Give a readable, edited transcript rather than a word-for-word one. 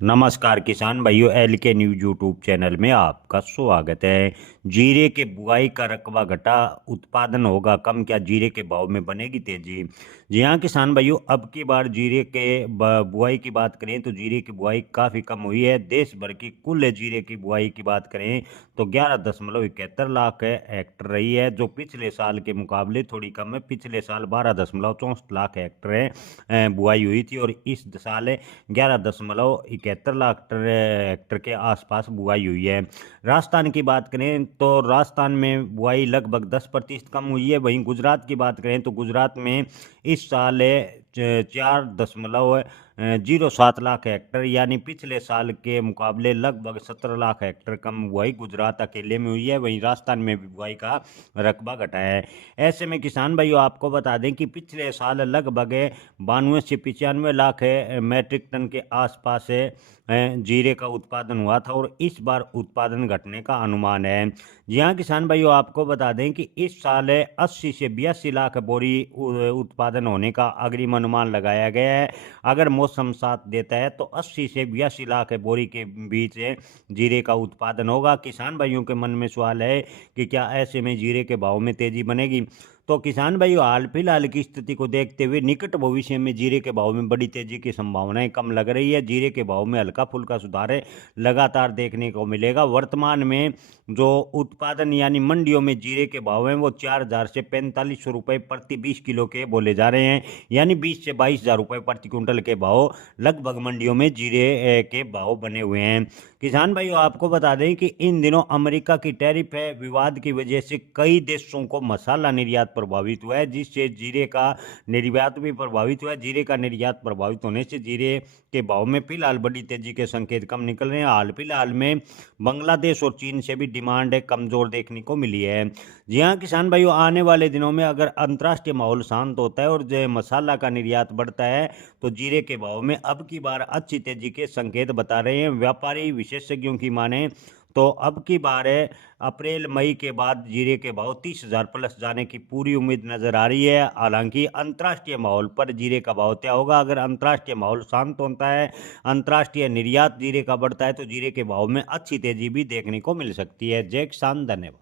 नमस्कार किसान भाइयों, एल के न्यूज यूट्यूब चैनल में आपका स्वागत है। जीरे के बुआई का रकबा घटा, उत्पादन होगा कम, क्या जीरे के भाव में बनेगी तेजी? जी हाँ किसान भाइयों, अब की बार जीरे के बुआई की बात करें तो जीरे की बुआई काफ़ी कम हुई है। देश भर की कुल जीरे की बुआई की बात करें तो 11.71 लाख हेक्टर रही है, जो पिछले साल के मुकाबले थोड़ी कम है। पिछले साल 12.64 लाख हेक्टर बुआई हुई थी और इस साल 11.71 लाख हेक्टर के आसपास बुआई हुई है। राजस्थान की बात करें तो राजस्थान में बुआई लगभग 10% कम हुई है। वहीं गुजरात की बात करें तो गुजरात में इस साल 4.07 लाख हेक्टर, यानी पिछले साल के मुकाबले लगभग 17 लाख हेक्टर कम बुआई गुजरात अकेले में हुई है। वहीं राजस्थान में भी बुआई का रकबा घटा है। ऐसे में किसान भाइयों आपको बता दें कि पिछले साल लगभग 92 से 95 लाख मैट्रिक टन के आसपास जीरे का उत्पादन हुआ था और इस बार उत्पादन घटने का अनुमान है। जी हाँ किसान भाइयों, आपको बता दें कि इस साल 80 से 82 लाख बोरी उत्पादन होने का अग्रिम अनुमान लगाया गया है। अगर मौसम साथ देता है तो 80 से 82 लाख बोरी के बीच जीरे का उत्पादन होगा। किसान भाइयों के मन में सवाल है कि क्या ऐसे में जीरे के भाव में तेजी बनेगी? तो किसान भाइयों, हाल फिलहाल की स्थिति को देखते हुए निकट भविष्य में जीरे के भाव में बड़ी तेजी की संभावनाएं कम लग रही है। जीरे के भाव में हल्का फुल्का सुधार लगातार देखने को मिलेगा। वर्तमान में जो उत्पादन यानी मंडियों में जीरे के भाव हैं वो 4,000 से 4,500 रुपये प्रति 20 किलो के बोले जा रहे हैं, यानी 20 से 22,000 रुपये प्रति क्विंटल के भाव लगभग मंडियों में जीरे के भाव बने हुए हैं। किसान भाइयों आपको बता दें कि इन दिनों अमेरिका की टैरिफ है विवाद की वजह से कई देशों को मसाला निर्यात प्रभावित हुआ है, जिससे जीरे का निर्यात भी प्रभावित हुआ है। जीरे का निर्यात प्रभावित होने से जीरे के भाव में फिलहाल बड़ी तेजी के संकेत कम निकल रहे हैं। हाल फिलहाल में बांग्लादेश और चीन से भी डिमांड कमजोर देखने को मिली है। जी हाँ किसान भाइयों, आने वाले दिनों में अगर अंतर्राष्ट्रीय माहौल शांत होता है और जो मसाला का निर्यात बढ़ता है तो जीरे के भाव में अब की बार अच्छी तेजी के संकेत बता रहे हैं। व्यापारी विशेषज्ञों की माने तो अब की बार अप्रैल मई के बाद जीरे के भाव 30,000 प्लस जाने की पूरी उम्मीद नजर आ रही है। हालांकि अंतर्राष्ट्रीय माहौल पर जीरे का भाव क्या होगा? अगर अंतर्राष्ट्रीय माहौल शांत होता है, अंतर्राष्ट्रीय निर्यात जीरे का बढ़ता है तो जीरे के भाव में अच्छी तेजी भी देखने को मिल सकती है। जय किसान, धन्यवाद।